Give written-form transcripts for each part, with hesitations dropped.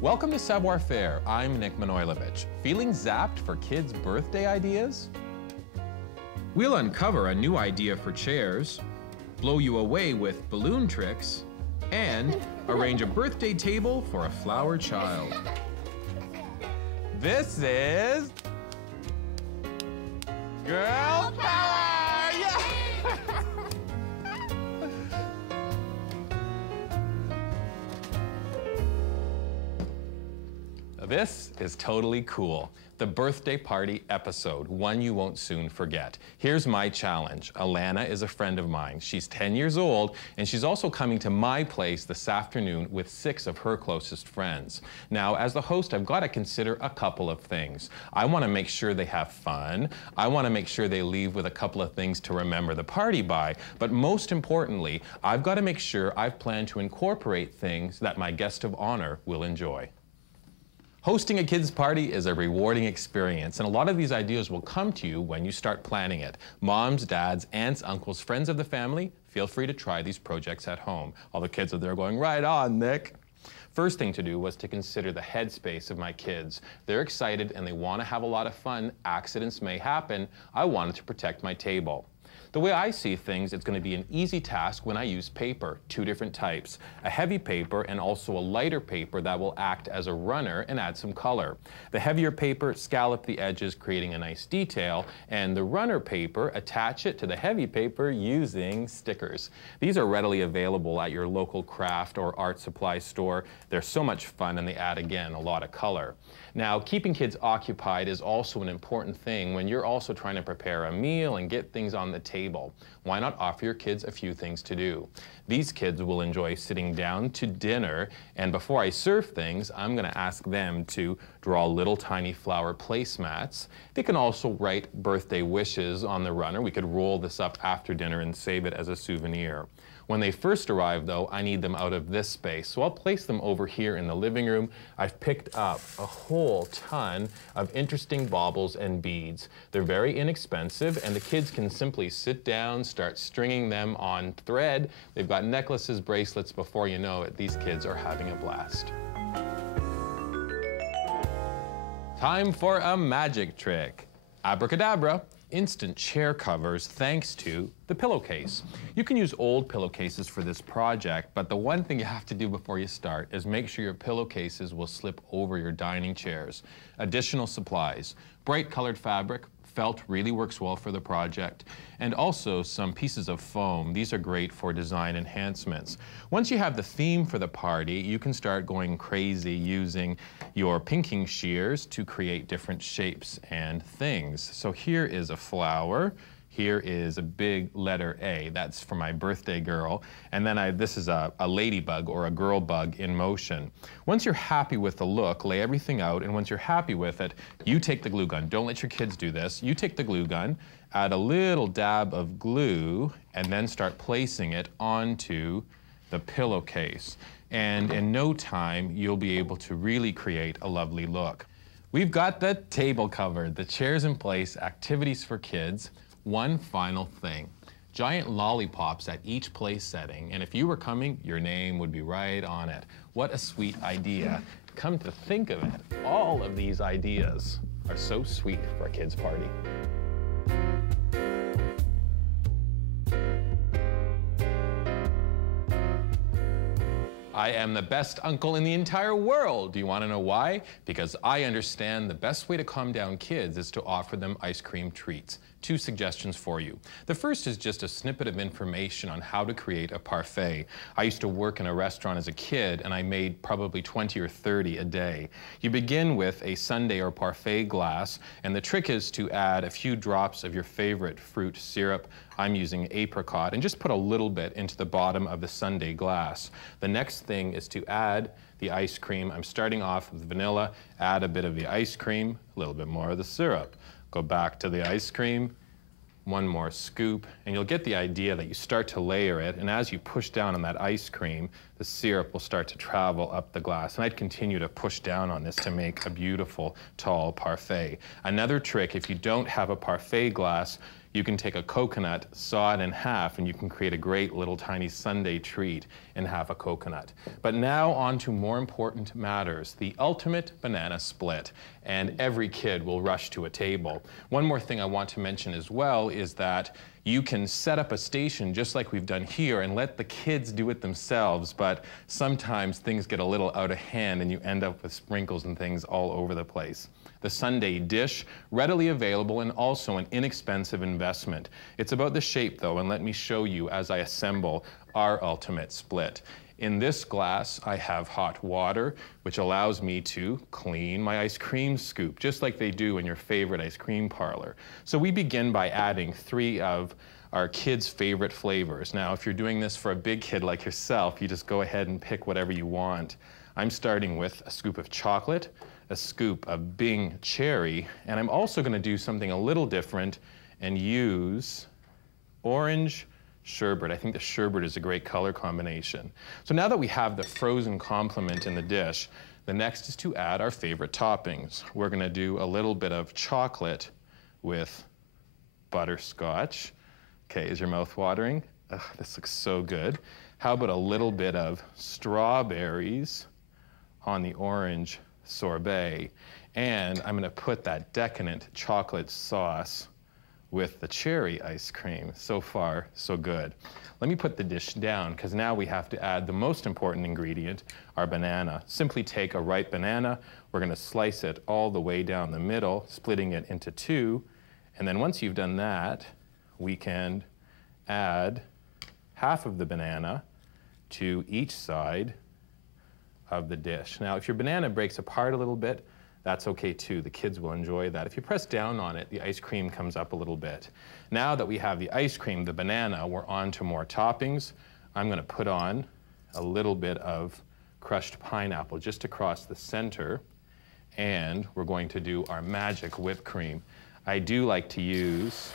Welcome to Savoir Faire. I'm Nick Manojlovic. Feeling zapped for kids' birthday ideas? We'll uncover a new idea for chairs, blow you away with balloon tricks, and arrange a birthday table for a flower child. This is Girl Power! Yeah! This is totally cool. The birthday party episode, one you won't soon forget. Here's my challenge. Alana is a friend of mine. She's 10 years old, and she's also coming to my place this afternoon with 6 of her closest friends. Now, as the host, I've got to consider a couple of things. I want to make sure they have fun. I want to make sure they leave with a couple of things to remember the party by. But most importantly, I've got to make sure I've planned to incorporate things that my guest of honor will enjoy. Hosting a kid's party is a rewarding experience, and a lot of these ideas will come to you when you start planning it. Moms, dads, aunts, uncles, friends of the family, feel free to try these projects at home. All the kids are there going, right on, Nick. First thing to do was to consider the headspace of my kids. They're excited and they want to have a lot of fun. Accidents may happen. I wanted to protect my table. The way I see things, it's going to be an easy task when I use paper, 2 different types. A heavy paper and also a lighter paper that will act as a runner and add some color. The heavier paper, scallop the edges, creating a nice detail, and the runner paper, attach it to the heavy paper using stickers. These are readily available at your local craft or art supply store. They're so much fun and they add, again, a lot of color. Now, keeping kids occupied is also an important thing when you're also trying to prepare a meal and get things on the table. Why not offer your kids a few things to do? These kids will enjoy sitting down to dinner, and before I serve things, I'm going to ask them to draw little tiny flower placemats. They can also write birthday wishes on the runner. We could roll this up after dinner and save it as a souvenir. When they first arrive, though, I need them out of this space, so I'll place them over here in the living room. I've picked up a whole ton of interesting baubles and beads. They're very inexpensive, and the kids can simply sit down, start stringing them on thread. They've got necklaces, bracelets. Before you know it, these kids are having a blast. Time for a magic trick. Abracadabra. Instant chair covers thanks to the pillowcase. You can use old pillowcases for this project, but the one thing you have to do before you start is make sure your pillowcases will slip over your dining chairs. Additional supplies: bright colored fabric. Felt really works well for the project, and also some pieces of foam. These are great for design enhancements. Once you have the theme for the party, you can start going crazy using your pinking shears to create different shapes and things. So here is a flower. Here is a big letter A. That's for my birthday girl. And then this is a ladybug or a girl bug in motion. Once you're happy with the look, lay everything out, and once you're happy with it, you take the glue gun. Don't let your kids do this. You take the glue gun, add a little dab of glue, and then start placing it onto the pillowcase. And in no time, you'll be able to really create a lovely look. We've got the table covered, the chairs in place, activities for kids. One final thing: giant lollipops at each place setting, and if you were coming, your name would be right on it. What a sweet idea. Come to think of it, all of these ideas are so sweet for a kid's party. I am the best uncle in the entire world. Do you want to know why? Because I understand the best way to calm down kids is to offer them ice cream treats. 2 suggestions for you. The first is just a snippet of information on how to create a parfait. I used to work in a restaurant as a kid, and I made probably 20 or 30 a day. You begin with a sundae or parfait glass, and the trick is to add a few drops of your favorite fruit syrup. I'm using apricot, and just put a little bit into the bottom of the sundae glass. The next thing is to add the ice cream. I'm starting off with vanilla, add a bit of the ice cream, a little bit more of the syrup. Go back to the ice cream, one more scoop, and you'll get the idea that you start to layer it, and as you push down on that ice cream, the syrup will start to travel up the glass. And I'd continue to push down on this to make a beautiful, tall parfait. Another trick, if you don't have a parfait glass, you can take a coconut, saw it in half, and you can create a great little tiny sundae treat in half a coconut. But now on to more important matters, the ultimate banana split. And every kid will rush to a table. One more thing I want to mention as well is that you can set up a station just like we've done here and let the kids do it themselves, but sometimes things get a little out of hand and you end up with sprinkles and things all over the place. The sundae dish, readily available and also an inexpensive investment. It's about the shape though, and let me show you as I assemble our ultimate split. In this glass, I have hot water, which allows me to clean my ice cream scoop, just like they do in your favorite ice cream parlor. So we begin by adding 3 of our kids' favorite flavors. Now, if you're doing this for a big kid like yourself, you just go ahead and pick whatever you want. I'm starting with a scoop of chocolate, a scoop of Bing cherry, and I'm also going to do something a little different and use orange sherbet. I think the sherbet is a great color combination. So now that we have the frozen complement in the dish, the next is to add our favorite toppings. We're going to do a little bit of chocolate with butterscotch. Okay, is your mouth watering? Ugh, this looks so good. How about a little bit of strawberries on the orange sorbet? And I'm going to put that decadent chocolate sauce with the cherry ice cream. So far, so good. Let me put the dish down because now we have to add the most important ingredient, our banana. Simply take a ripe banana, we're going to slice it all the way down the middle, splitting it into 2, and then once you've done that, we can add half of the banana to each side of the dish. Now, if your banana breaks apart a little bit, that's okay too. The kids will enjoy that. If you press down on it, the ice cream comes up a little bit. Now that we have the ice cream, the banana, we're on to more toppings. I'm going to put on a little bit of crushed pineapple just across the center, and we're going to do our magic whipped cream. I do like to use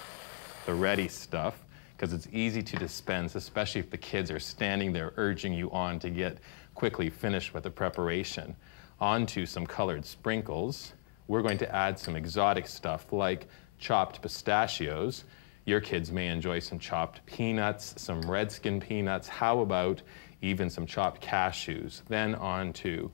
the ready stuff because it's easy to dispense, especially if the kids are standing there urging you on to get quickly finished with the preparation. Onto some colored sprinkles. We're going to add some exotic stuff like chopped pistachios. Your kids may enjoy some chopped peanuts, some redskin peanuts. How about even some chopped cashews? Then on to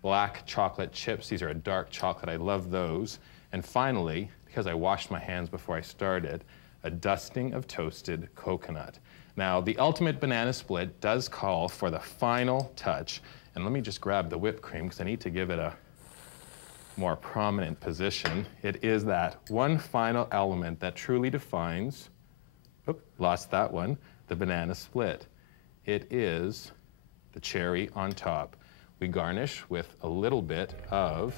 black chocolate chips. These are a dark chocolate. I love those. And finally, because I washed my hands before I started, a dusting of toasted coconut. Now, the ultimate banana split does call for the final touch. And let me just grab the whipped cream because I need to give it a more prominent position. It is that one final element that truly defines, lost that one, the banana split. It is the cherry on top. We garnish with a little bit of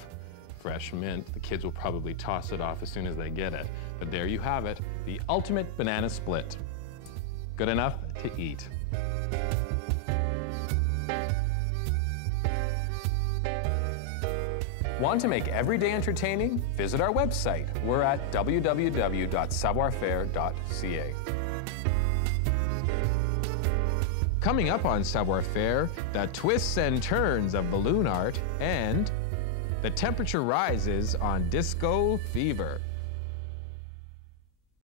fresh mint. The kids will probably toss it off as soon as they get it. But there you have it, the ultimate banana split. Good enough to eat. Want to make every day entertaining? Visit our website. We're at www.savoirfaire.ca. Coming up on Savoir Faire, the twists and turns of balloon art and the temperature rises on disco fever.